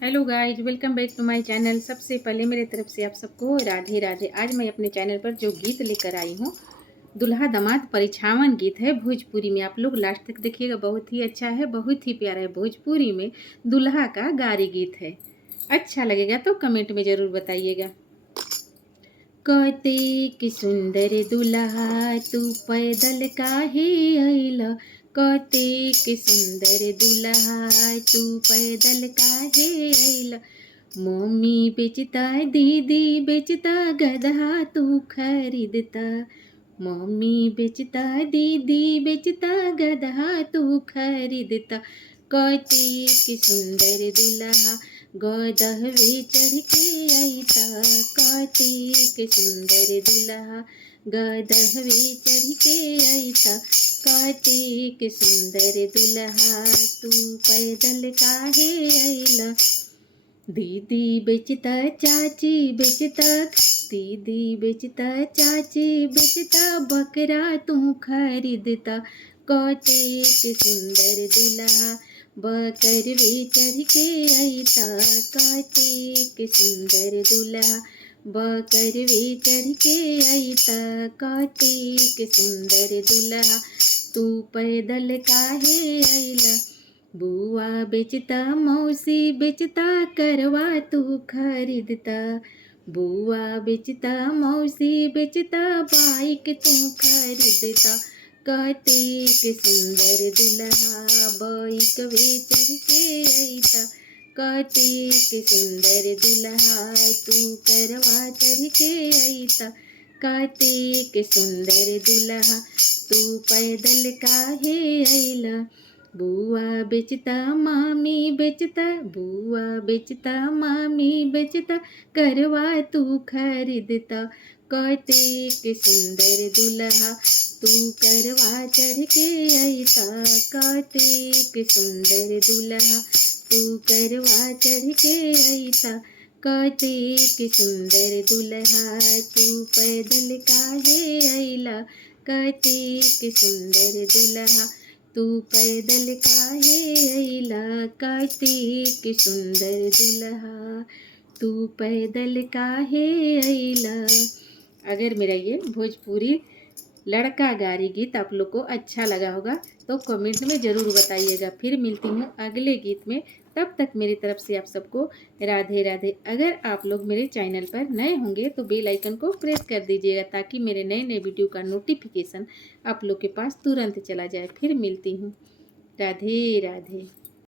Hello guys, welcome back to my channel. सबसे पहले मेरे तरफ से आप सबको राधे राधे। आज मैं अपने चैनल पर जो गीत लेकर आई हूँ, दुल्हा दामाद परिछावन गीत है भोजपुरी में। आप लोग लास्ट तक देखिएगा, बहुत ही अच्छा है, बहुत ही प्यारा है। भोजपुरी में दुल्हा का गारी गीत है। अच्छा लगेगा तो कमेंट में ज़रूर बताइएगा। कतेक सुंदर दुल्हा तू पैदल काहे अइला, कतेक सुंदर दुल्हा तू पैदल काहे अइला। मम्मी बेचता दीदी बेचता गधा तू खरीदता, मम्मी बेचता दीदी बेचता गधा तू खरीदता। कतेक सुंदर दुल्हा गदहवे चढ़ के अइता, कतेक सुंदर दुल्हा गदहवे चढ़ के अइता। कतेक सुंदर दुल्हा तू पैदल काहे अइला। दीदी बेचता चाची बेचता, दीदी बेचता चाची बेचता बकरा तू खरीदता। कतेक सुंदर दुल्हा बकरवे चढ़ के अइता, कतेक सुंदर दुल्हा बकरवे चढ़ के अइता। कतेक सुंदर दुल्हा तू पैदल काहे अइला। बुआ बेचता मौसी बेचता करवा तू खरीदता, बुआ बेचता मौसी बेचता बाइक तू खरीदता। कतेक सुंदर दुल्हा बाइक वे चढ़ के अइता, कतेक सुंदर दुल्हा तू करवा चढ़ के अइता। कतेक सुंदर दुल्हा तू पैदल काहे अइला। बुआ बेचता मामी बेचता, बुआ बेचता मामी बेचता करवा तू खरीदता। कतेक सुंदर दुल्हा तू करवा चढ़ के अइता, कतेक सुंदर दुल्हा तू करवा चढ़ के अइता। कतेक सुंदर दुल्हा तू पैदल काहे अइला, कतेक सुंदर दुल्हा तू पैदल काहे अइला। कतेक सुंदर दुल्हा तू पैदल काहे अइला। अगर मेरा ये भोजपुरी लड़का गारी गीत आप लोग को अच्छा लगा होगा तो कमेंट में ज़रूर बताइएगा। फिर मिलती हूँ अगले गीत में, तब तक मेरी तरफ से आप सबको राधे राधे। अगर आप लोग मेरे चैनल पर नए होंगे तो बेल आइकन को प्रेस कर दीजिएगा, ताकि मेरे नए नए वीडियो का नोटिफिकेशन आप लोग के पास तुरंत चला जाए। फिर मिलती हूँ। राधे राधे।